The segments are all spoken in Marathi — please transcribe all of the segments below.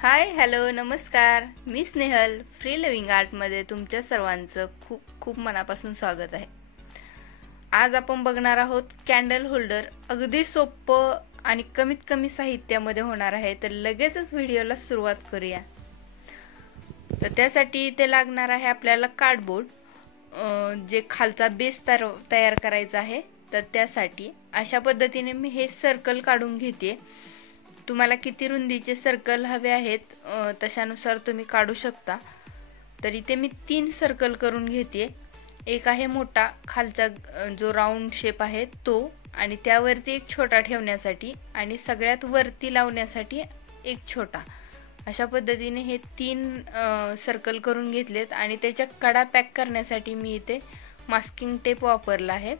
हाय हॅलो नमस्कार. मी स्नेहल फ्री लिव्हिंग आर्टमध्ये तुमच्या सर्वांचं खूप खूप मनापासून स्वागत आहे. आज आपण बघणार आहोत कॅन्डल होल्डर. अगदी सोपं आणि कमीत कमी साहित्यामध्ये होणार आहे. तर लगेचच व्हिडिओला सुरुवात करूया. तर त्यासाठी इथे लागणार आहे आपल्याला कार्डबोर्ड, जे खालचा बेस तयार करायचा आहे. तर त्यासाठी अशा पद्धतीने मी हे सर्कल काढून घेते. तुम्हाला किती रुंदीचे सर्कल हवे आहेत तशानुसार तुम्ही काढू शकता. तर इथे मी 3 सर्कल करून घेते. एक आहे मोठा खालचा जो राऊंड शेप आहे तो, आणि त्यावरती एक छोटा ठेवण्यासाठी, आणि सगळ्यात वरती लावण्यासाठी एक छोटा. अशा पद्धतीने हे 3 सर्कल करून घेतलेत. आणि त्याच्या कडा पॅक करण्यासाठी मी इथे मास्किंग टेप वापरला आहे.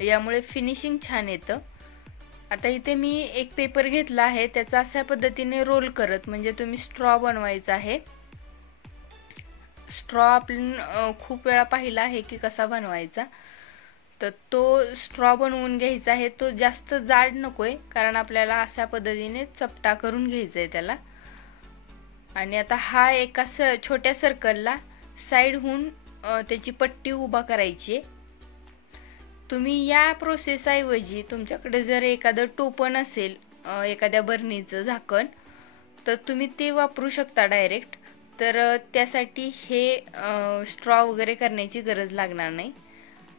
यामुळे फिनिशिंग छान येतं. आता इथे मी एक पेपर घेतला आहे, त्याचा अशा पद्धतीने रोल करत, म्हणजे तुम्ही स्ट्रॉ बनवायचा आहे. स्ट्रॉ आपण खूप वेळा पाहिला आहे की कसा बनवायचा. तर तो स्ट्रॉ बनवून घ्यायचा आहे. तो जास्त जाड नकोय, कारण आपल्याला अशा पद्धतीने चपटा करून घ्यायचा आहे त्याला. आणि आता हा एका छोट्या सर्कलला साईडहून त्याची पट्टी उभा करायची. तुम्ही या प्रोसेसऐवजी तुमच्याकडे जर एखादं टोपण असेल, एखाद्या बरणीचं झाकण, तर तुम्ही ते वापरू शकता डायरेक्ट. तर त्यासाठी हे स्ट्रॉ वगैरे करण्याची गरज लागणार नाही.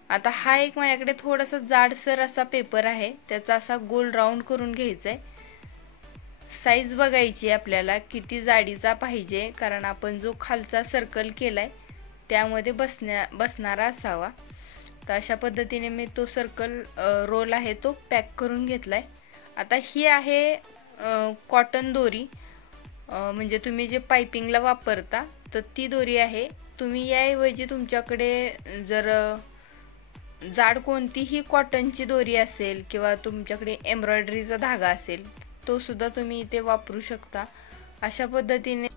आता हा एक माझ्याकडे थोडासा जाडसर असा पेपर आहे, त्याचा असा गोल राऊंड करून घ्यायचा आहे. साईज बघायची आपल्याला किती जाडीचा पाहिजे, कारण आपण जो खालचा सर्कल केलाय त्यामध्ये बसणारा असावा. तर अशा पद्धतीने मी तो सर्कल रोल आहे तो पॅक करून घेतलाय. आता ही आहे कॉटन दोरी, म्हणजे तुम्ही जे पायपिंगला वापरता तर ती दोरी आहे. तुम्ही याऐवजी तुमच्याकडे जर जाड कोणतीही कॉटनची दोरी असेल किंवा तुमच्याकडे एम्ब्रॉयडरीचा धागा असेल, तो सुद्धा तुम्ही इथे वापरू शकता. अशा पद्धतीने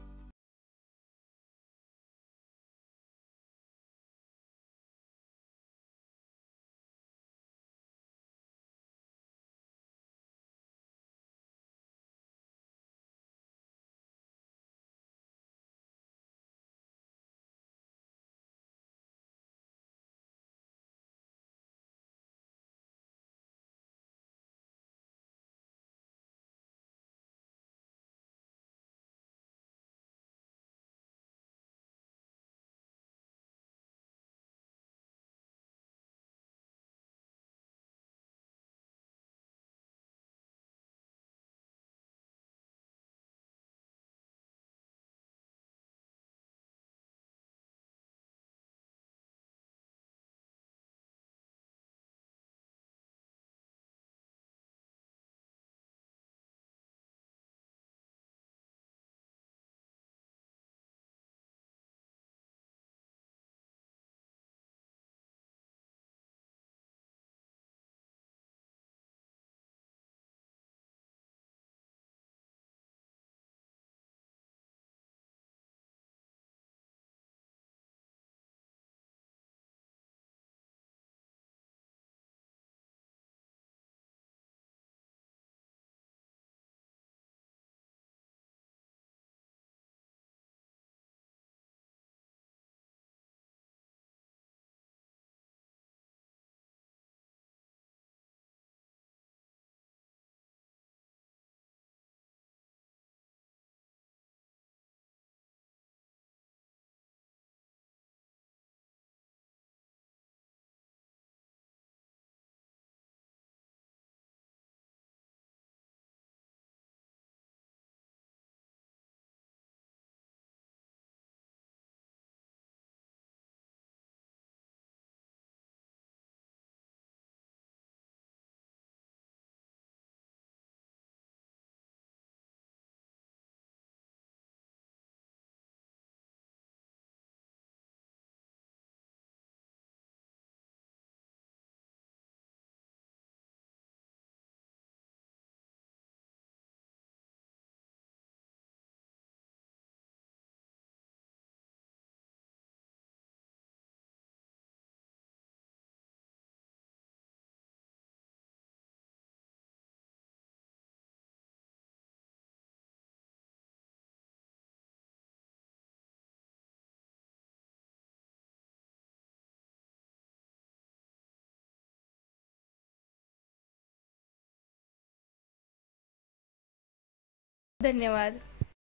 धन्यवाद.